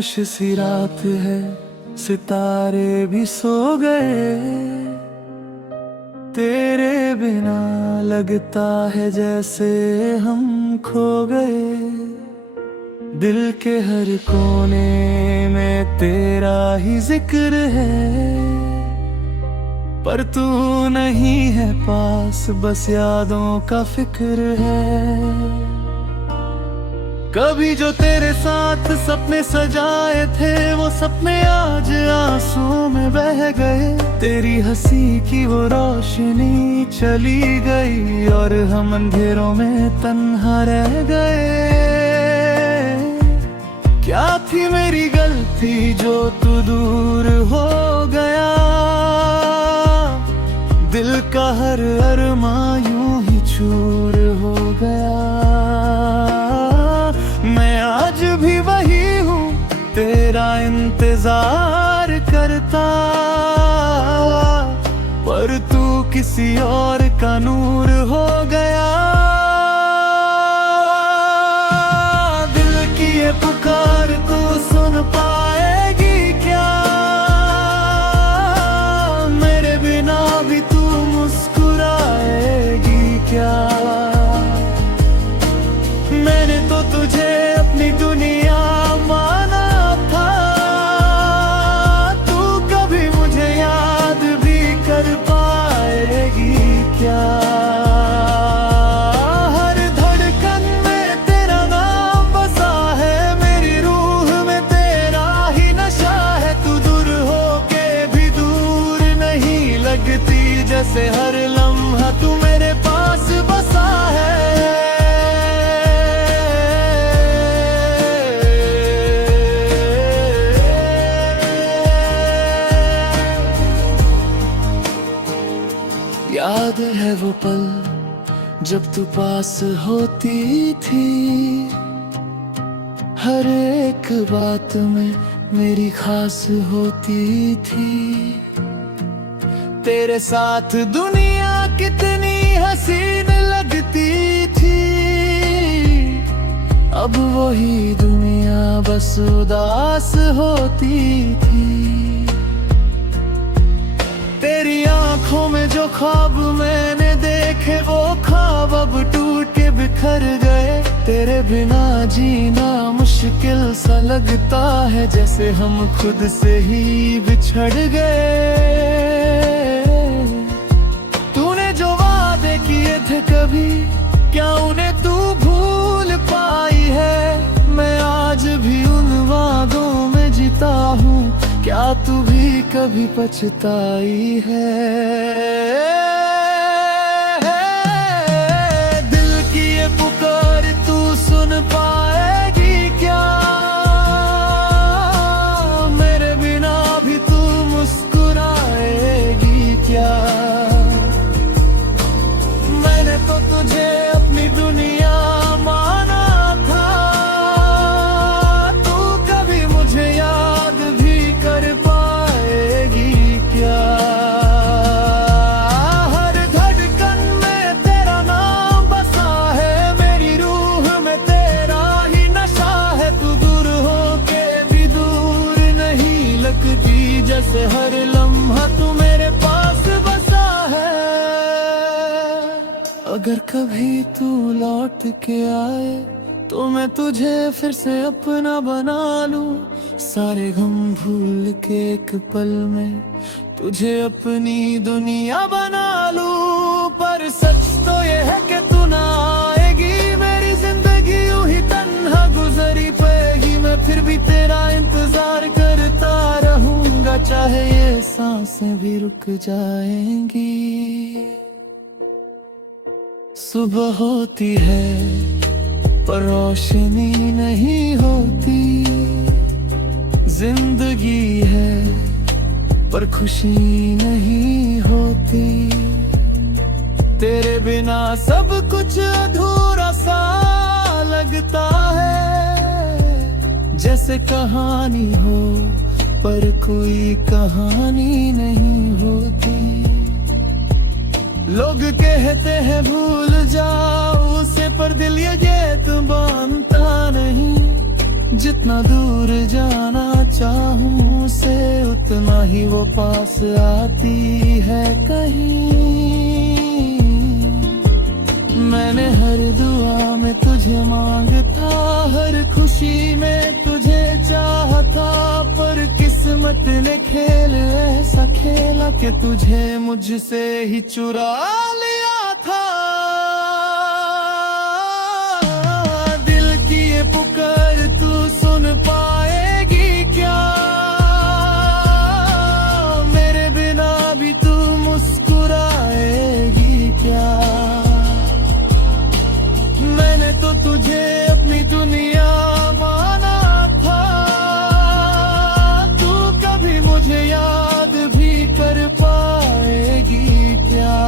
खामोश सी रात है, सितारे भी सो गए। तेरे बिना लगता है जैसे हम खो गए। दिल के हर कोने में तेरा ही जिक्र है, पर तू नहीं है पास, बस यादों का फिक्र है। कभी जो तेरे साथ सपने सजाए थे, वो सपने आज आंसू में बह गए। तेरी हंसी की वो रोशनी चली गई और हम अंधेरों में तन्हा रह गए। क्या थी मेरी गलती जो तू दूर हो गया? दिल का हर अरमां यूं ही चूर हो गया। मैं आज भी वही हूँ, तेरा इंतजार करता, पर तू किसी और का नूर हो गया। दिल की ये पुकार तू सुन पाएगी क्या? मेरे बिना भी तू मुस्कुराएगी क्या? मैंने तो तुझे अपनी दुनिया माना था, तू कभी मुझे याद भी कर पाएगी क्या? हर धड़कन में तेरा नाम बसा है, मेरी रूह में तेरा ही नशा है। तू दूर होके भी दूर नहीं लगती, जैसे हर लम्हा तू मेरे पास बसा है। याद है वो पल जब तू पास होती थी, हर एक बात में मेरी खास होती थी। तेरे साथ दुनिया कितनी हसीन लगती थी, अब वही दुनिया बस उदास होती थी। तेरी आंखों में जो ख्वाब मैंने देखे, वो ख्वाब अब टूट के बिखर गए। तेरे बिना जीना मुश्किल सा लगता है, जैसे हम खुद से ही बिछड़ गए। तूने जो वादे किए थे कभी, क्या उन्हें तू भूल पाई है? मैं आज भी उन वादों में जीता हूँ, क्या तू भी कभी पछताई है? दिल की ये पुकार तू सुन पाएगी क्या? मेरे बिना भी तू मुस्कुराएगी क्या? मैंने तो तुझे अपनी दुनिया माना था, तू कभी मुझे याद भी कर पाएगी क्या? हर धड़कन में तेरा नाम बसा है, मेरी रूह में तेरा ही नशा है। तू दूर होके भी दूर नहीं लगती, जैसे हर लम्हा तू मेरे पास बसा है। अगर कभी तू लौट के आए, तो मैं तुझे फिर से अपना बना लूं। सारे गम भूल के एक पल में तुझे अपनी दुनिया बना लूं। पर सच तो ये है कि तू ना आएगी, मेरी जिंदगी यूं ही तन्हा गुजरी पाएगी। मैं फिर भी तेरा इंतजार करता रहूंगा, चाहे ये सांसें भी रुक जाएंगी। सुबह होती है पर रोशनी नहीं होती, जिंदगी है पर खुशी नहीं होती। तेरे बिना सब कुछ अधूरा सा लगता है, जैसे कहानी हो पर कोई कहानी नहीं होती। लोग कहते हैं भूल जाओ उसे, पर दिल ये तो मानता नहीं। जितना दूर जाना चाहूं से उतना ही वो पास आती है कहीं। मैंने हर दुआ में तुझे मांगता, हर खुशी में तुझे चाहता, पर किस्मत ने खेल ऐसा खेला कि तुझे मुझसे ही चुरा लिया था। दिल की ये पुकार तू सुन पाएगी क्या? मेरे बिना भी तू मुस्कुराएगी क्या? मैंने तो तुझे अपनी दुनिया माना था, तू कभी मुझे याद भी कर पाएगी क्या?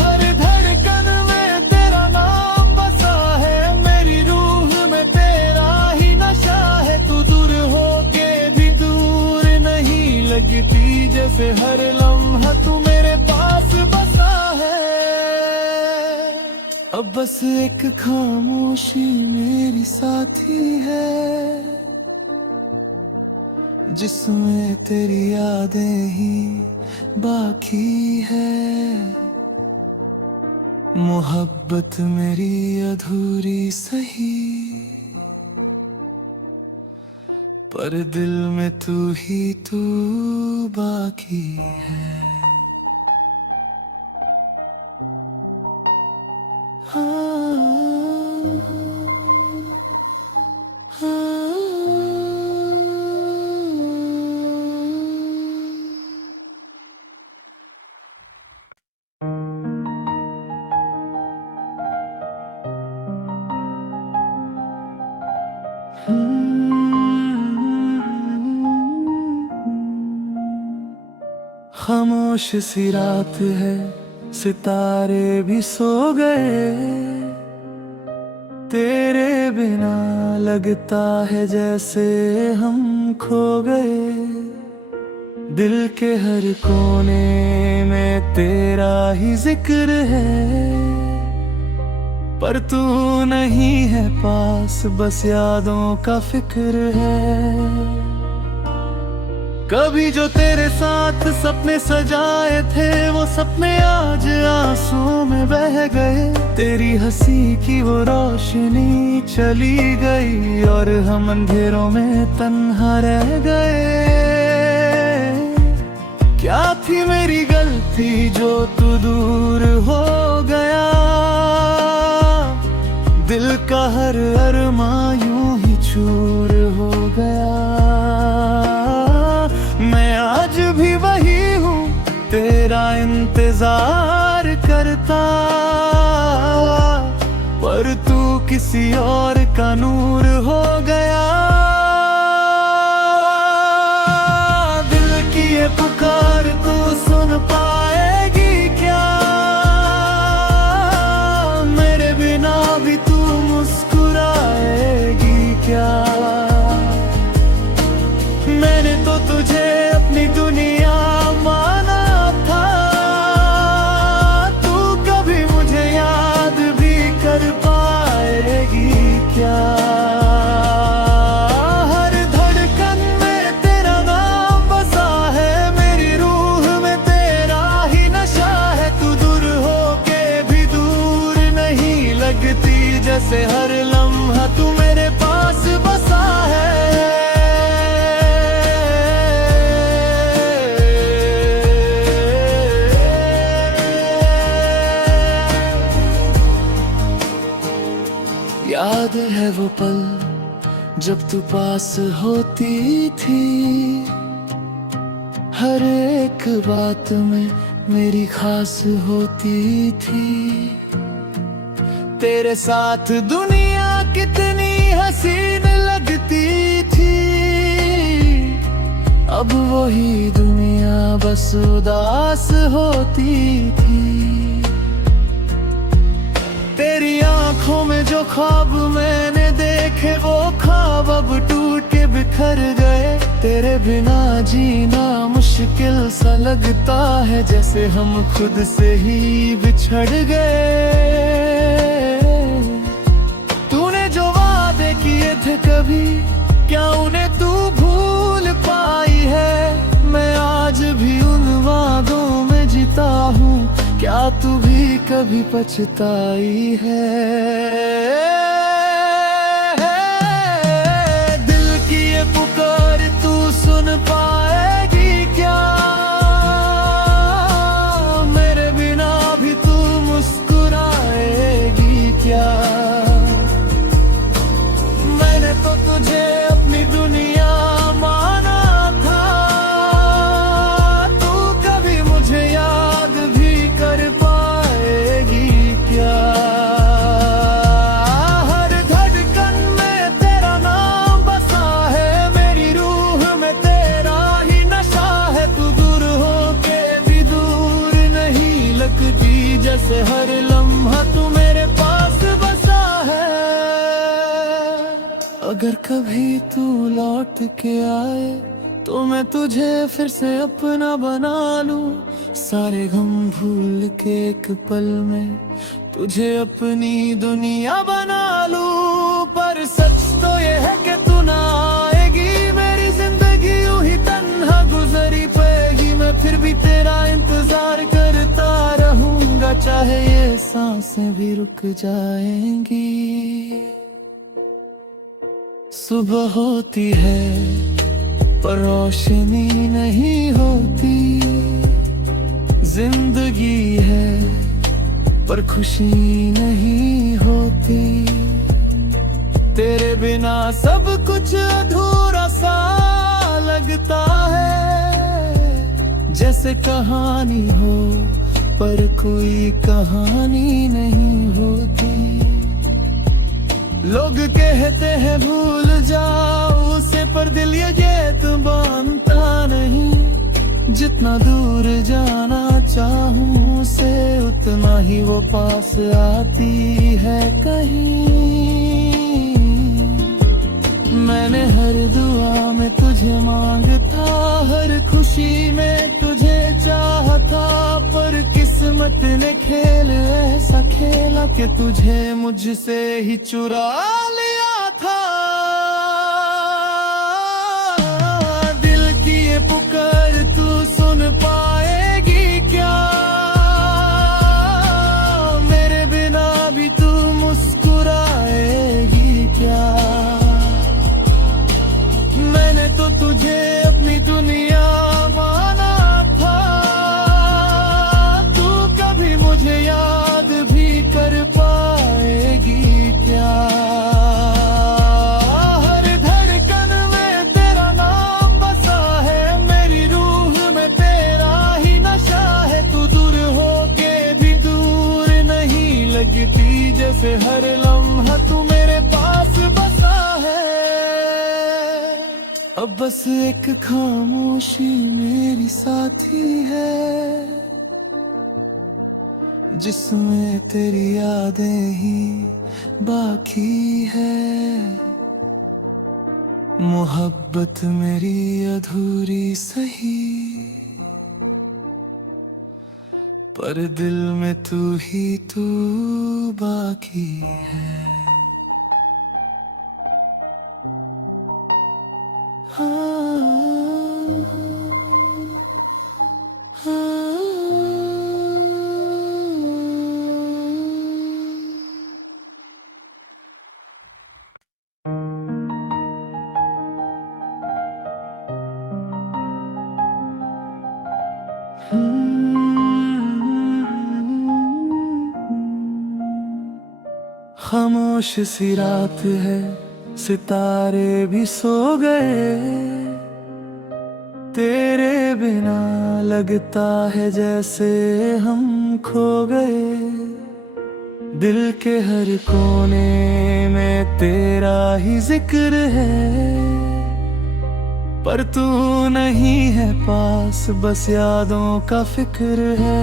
हर धड़कन में तेरा नाम बसा है, मेरी रूह में तेरा ही नशा है। तू दूर होके भी दूर नहीं लगती, जैसे हर लम्हा तू मेरे पास बसा है। अब बस एक खामोशी मेरी साथी है, जिसमें तेरी यादें ही बाकी है। मोहब्बत मेरी अधूरी सही, पर दिल में तू ही तू बाकी है। खामोश सी रात है, सितारे भी सो गए। तेरे बिना लगता है जैसे हम खो गए। दिल के हर कोने में तेरा ही जिक्र है, पर तू नहीं है पास, बस यादों का फिक्र है। कभी जो तेरे साथ सपने सजाए थे, वो सपने आज आंसुओं में बह गए। तेरी हंसी की वो रोशनी चली गई, और हम अंधेरों में तन्हा रह गए। क्या थी मेरी गलती जो तू दूर हो गया? दिल का हर अरमां यूं ही चूर हो गया। मैं आज भी वही हूँ, तेरा इंतजार करता, पर तू किसी और का नूर हो गया। दिल की ये पुकार तू सुन पाएगी क्या? मेरे बिना भी तू मुस्कुराएगी क्या? मैंने तो तुझे अपनी दुनिया माना था, तू कभी मुझे याद भी कर पाएगी क्या? हर धड़कन में तेरा नाम बसा है, मेरी रूह में तेरा ही नशा है। तू दूर होके भी दूर नहीं लगती, जैसे हर लम्हा तू मेरे पास बसा है। याद है वो पल जब तू पास होती थी, हर एक बात में मेरी खास होती थी। तेरे साथ दुनिया कितनी हसीन लगती थी, अब वही दुनिया बस उदास होती थी। तेरी आंखों में जो ख्वाब मैंने देखे, वो ख्वाब अब टूट के बिखर गए। तेरे बिना जीना मुश्किल सा लगता है, जैसे हम खुद से ही बिछड़ गए। तूने जो वादे किए थे कभी, क्या उन्हें तू भूल पाई है? मैं आज भी उन वादों में जीता हूँ, क्या तू भी कभी पछताई है? दिल की ये पुकार तू सुन पाएगी क्या? मेरे बिना भी तू मुस्कुराएगी क्या? मैंने तो तुझे अपनी दुनिया माना था, तू कभी मुझे याद भी कर पाएगी क्या? हर धड़कन में तेरा नाम बसा है, मेरी रूह में तेरा ही नशा है। तू दूर होके भी दूर नहीं लगती, जैसे हर लम्हा तू मेरे पास बसा है। अगर कभी तू लौट के आए तो मैं तुझे फिर से अपना बना लूं, सारे गम भूल के एक पल में तुझे अपनी दुनिया बना लूं। पर सच तो ये है कि तू ना आएगी, मेरी जिंदगी यूं ही तन्हा गुजरी पाएगी। मैं फिर भी तेरा इंतजार करता रहूंगा, चाहे ये सांसें भी रुक जाएंगी। सुबह होती है पर रोशनी नहीं होती, जिंदगी है पर खुशी नहीं होती। तेरे बिना सब कुछ अधूरा सा लगता है, जैसे कहानी हो पर कोई कहानी नहीं होती। लोग कहते हैं भूल जाओ उसे, पर दिल ये तो मानता नहीं। जितना दूर जाना चाहूं उसे, उतना ही वो पास आती है कहीं। मैंने हर दुआ में तुझे मांगता, हर खुशी में तुझे चाहता, पर किस्मत ने खेल ऐसा खेला कि तुझे मुझसे ही चुरा लिया था। दिल की ये पुकार तू सुन पाएगी क्या? मेरे बिना भी तू मुस्कुराएगी क्या? मैंने तो तुझे अपनी दुनिया माना था, तू कभी मुझे याद भी कर पाएगी क्या? हर धड़कन में तेरा नाम बसा है, मेरी रूह में तेरा ही नशा है। तू दूर होके भी दूर नहीं लगती, जैसे हर लम्हा तू मेरे पास बसा है। अब बस एक खामोशी मेरी साथी है, जिसमें तेरी यादें ही बाकी है। मोहब्बत मेरी अधूरी सही, पर दिल में तू ही तू बाकी है। खामोश सी रात है, सितारे भी सो गए। तेरे बिना लगता है जैसे हम खो गए। दिल के हर कोने में तेरा ही जिक्र है, पर तू नहीं है पास, बस यादों का फिक्र है।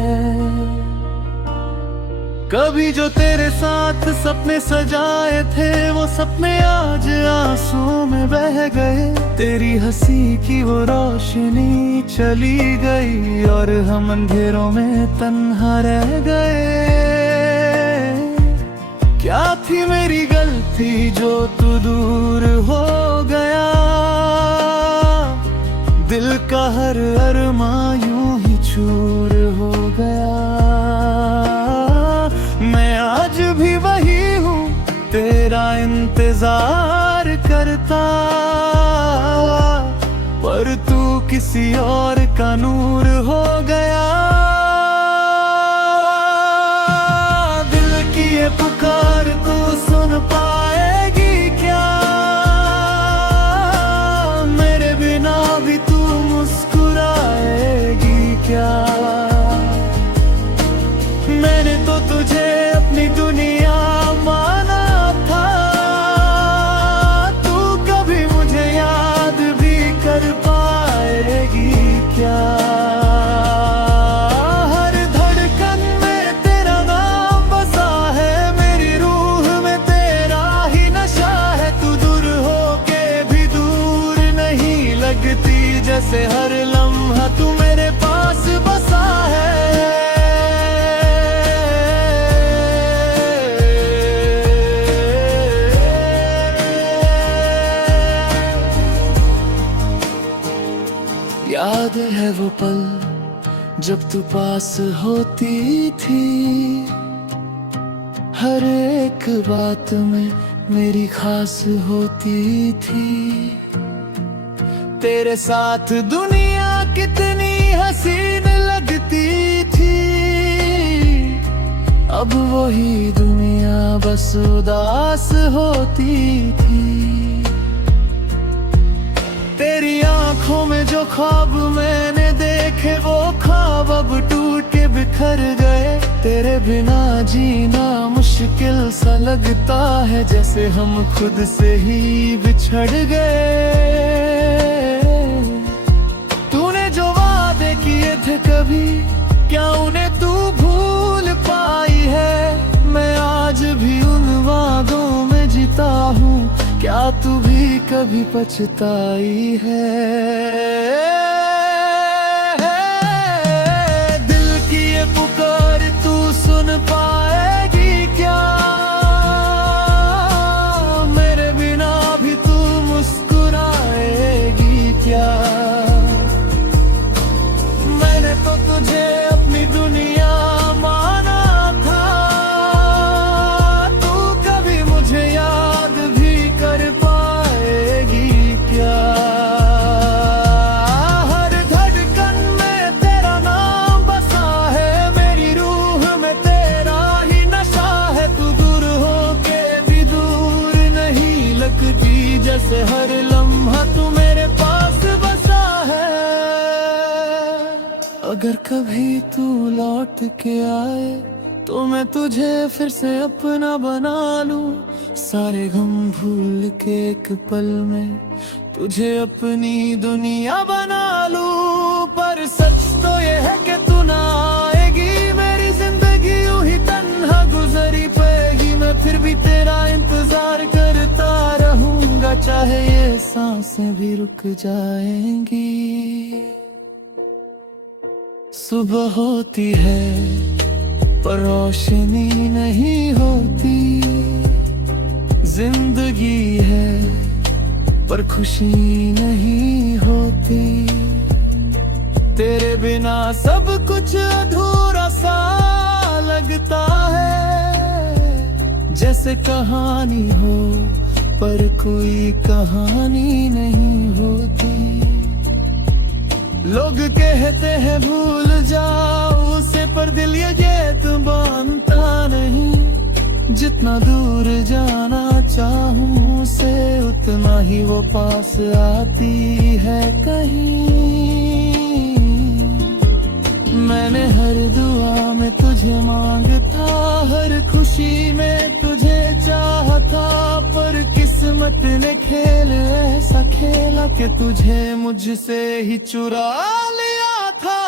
कभी जो तेरे साथ सपने सजाए थे, वो सपने आज आंसू में बह गए। तेरी हंसी की वो रोशनी चली गई, और हम अंधेरों में तन्हा रह गए। क्या थी मेरी गलती जो तू दूर हो गया। दिल का हर अरमां यूं ही चूर हो गया। मैं आज भी वही हूँ तेरा इंतजार करता, पर तू किसी और का नूर हो गया। दिल की ये पुकार तू सुन पाएगी क्या, मेरे बिना भी तू मुस्कुराएगी क्या। मैंने तो तुझे अपनी दुनिया माना था, तू कभी मुझे याद भी कर पाएगी क्या। हर धड़कन में तेरा नाम बसा है, मेरी रूह में तेरा ही नशा है। तू दूर होके भी दूर नहीं लगती, जैसे हर लम्हा तू मेरे पास बसा है। याद है वो पल जब तू पास होती थी, हर एक बात में मेरी खास होती थी। तेरे साथ दुनिया कितनी हसीन लगती थी, अब वही दुनिया बस उदास होती थी। तेरी आंखों में जो ख्वाब मैंने देखे, वो ख्वाब अब टूट के बिखर गए। तेरे बिना जीना मुश्किल सा लगता है, जैसे हम खुद से ही बिछड़ गए। तूने जो वादे किए थे कभी, क्या उन्हें तू भूल पाई है। मैं आज भी उन वादों में जीता हूँ, क्या तू भी कभी पछताई है। दिल की ये पुकार तू सुन पाएगी क्या, मेरे बिना भी तू मुस्कुराएगी क्या। मैंने तो तुझे अपनी दुनिया माना था, तू कभी मुझे याद भी कर पाएगी क्या। हर धड़कन में तेरा नाम बसा है, मेरी रूह में तेरा ही नशा है। तू दूर होके भी दूर नहीं लगती, जैसे हर लम्हा तू मेरे पास बसा है। अगर कभी तू लौट के आए तो मैं तुझे फिर से अपना बना लूं, सारे गम भूल के एक पल में तुझे अपनी दुनिया बना लूं। पर सच तो ये है कि तू ना आएगी, मेरी जिंदगी यूं ही तन्हा गुजरी पाएगी। मैं फिर भी तेरा इंतजार करता रहूंगा, चाहे ये सांसें भी रुक जाएंगी। सुबह होती है पर रोशनी नहीं होती, जिंदगी है पर खुशी नहीं होती। तेरे बिना सब कुछ अधूरा सा लगता है, जैसे कहानी हो पर कोई कहानी नहीं होती। लोग कहते हैं भूल जाओ उसे, पर दिल ये तो मानता नहीं। जितना दूर जाना चाहूं उसे, उतना ही वो पास आती है कहीं। मैंने हर दुआ में तुझे मांगता, हर खुशी में तुझे चाहता, पर किस्मत ने खेल ऐसा खेला कि तुझे मुझसे ही चुरा लिया था।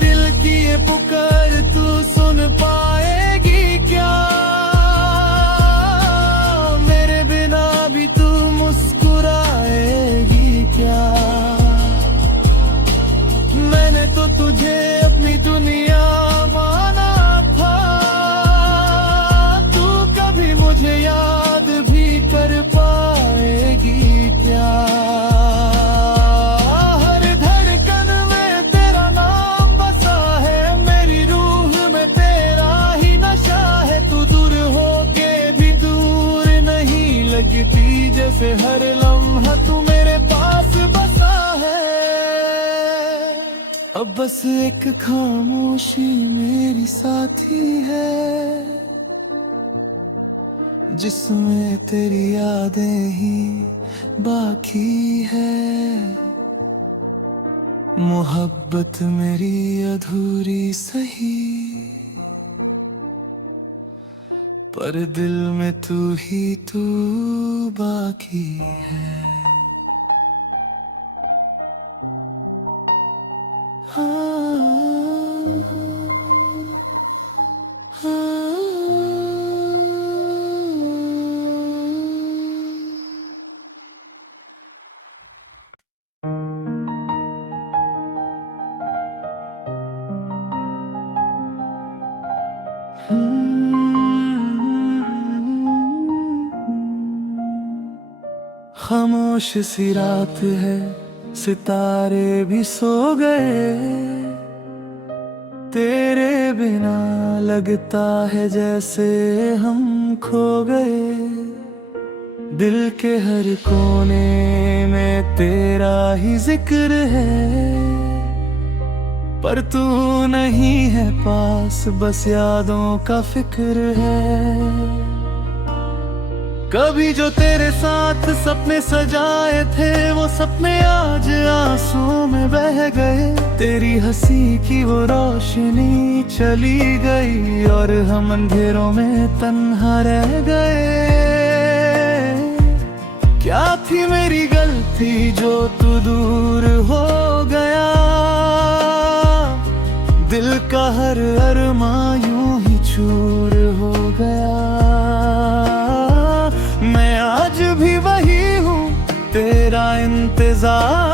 दिल की ये पुकार तू सुन पाएगी क्या, मेरे बिना भी तू मुस्कुराएगी क्या। मैंने तो तुझे अपनी दुनिया माना था, जैसे हर लम्हा तू मेरे पास बसा है। अब बस एक खामोशी मेरी साथी है, जिसमें तेरी यादें ही बाकी है। मोहब्बत मेरी अधूरी सही, पर दिल में तू ही तू बाकी है। खामोश सी रात है, सितारे भी सो गए। तेरे बिना लगता है जैसे हम खो गए। दिल के हर कोने में तेरा ही जिक्र है, पर तू नहीं है पास, बस यादों का फिक्र है। कभी जो तेरे साथ सपने सजाए थे, वो सपने आज आंसू में बह गए। तेरी हंसी की वो रोशनी चली गई, और हम अंधेरों में तन्हा रह गए। क्या थी मेरी गलती जो तू दूर हो गया? दिल का हर अरमां यूं ही चूर हो गया। मैं आज भी वही हूँ, तेरा इंतजार